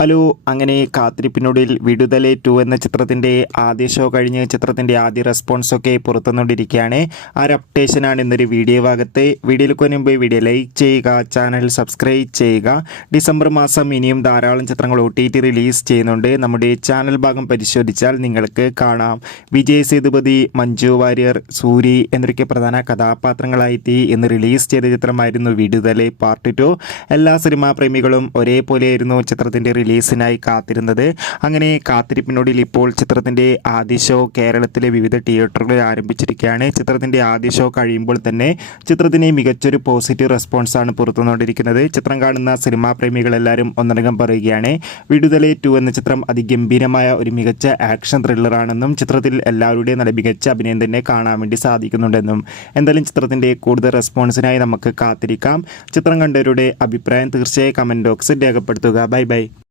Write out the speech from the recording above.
Hello, അങ്ങനെ കാത്തിരിപ്പിനൊടുവിൽ വിടുതലെ 2 എന്ന ചിത്രത്തിൻ്റെ ആദ്യ ഷോ കഴിഞ്ഞ് ചിത്രത്തിൻ്റെ ആദ്യ റെസ്പോൺസൊക്കെ പുറത്തുനിന്നുകൊണ്ടിരിക്കുകയാണ്. ആ ഒരു അപ്ഡേഷനാണ് ഇന്നൊരു വീഡിയോ ഭാഗത്ത്. വീഡിയോയിലേക്ക് മുൻപ് വീഡിയോ ലൈക്ക് ചെയ്യുക, ചാനൽ സബ്സ്ക്രൈബ് ചെയ്യുക. ഡിസംബർ മാസം ഇനിയും ധാരാളം ചിത്രങ്ങൾ OTT റിലീസ് ചെയ്യുന്നുണ്ട്. നമ്മുടെ ചാനൽ ഭാഗം പരിശോധിച്ചാൽ നിങ്ങൾക്ക് കാണാം. വിജയ് സേതുപതി, മഞ്ജു വാര്യർ, സൂരി എന്നൊക്കെ പ്രധാന കഥാപാത്രങ്ങളായി ഇന്ന് റിലീസ് ചെയ്ത ചിത്രമായിരുന്നു വിടുതലെ പാർട്ട് 2. എല്ലാ സിനിമാ പ്രേമികളും ഒരേപോലെയായിരുന്നു ചിത്രത്തിൻ്റെ റിലീസിനായി കാത്തിരുന്നത്. അങ്ങനെ കാത്തിരിപ്പിനൊടുവിൽ ഇപ്പോൾ ചിത്രത്തിൻ്റെ ആദ്യ ഷോ കേരളത്തിലെ വിവിധ തിയേറ്ററുകളിൽ ആരംഭിച്ചിരിക്കുകയാണ്. ചിത്രത്തിൻ്റെ ആദ്യ ഷോ കഴിയുമ്പോൾ തന്നെ ചിത്രത്തിന് മികച്ചൊരു പോസിറ്റീവ് റെസ്പോൺസാണ് പുറത്തുവന്നുകൊണ്ടിരിക്കുന്നത്. ചിത്രം കാണുന്ന സിനിമാ പ്രേമികളെല്ലാവരും ഒന്നടങ്കം പറയുകയാണ് വിടുതലെ 2 എന്ന ചിത്രം അതിഗംഭീരമായ ഒരു മികച്ച ആക്ഷൻ ത്രില്ലറാണെന്നും ചിത്രത്തിൽ എല്ലാവരുടെയും നല്ല മികച്ച അഭിനയം തന്നെ കാണാൻ വേണ്ടി സാധിക്കുന്നുണ്ടെന്നും. എന്തായാലും ചിത്രത്തിൻ്റെ കൂടുതൽ റെസ്പോൺസിനായി നമുക്ക് കാത്തിരിക്കാം. ചിത്രം കണ്ടവരുടെ അഭിപ്രായം തീർച്ചയായും കമൻറ്റ് ബോക്സിൽ രേഖപ്പെടുത്തുക. Bye bye.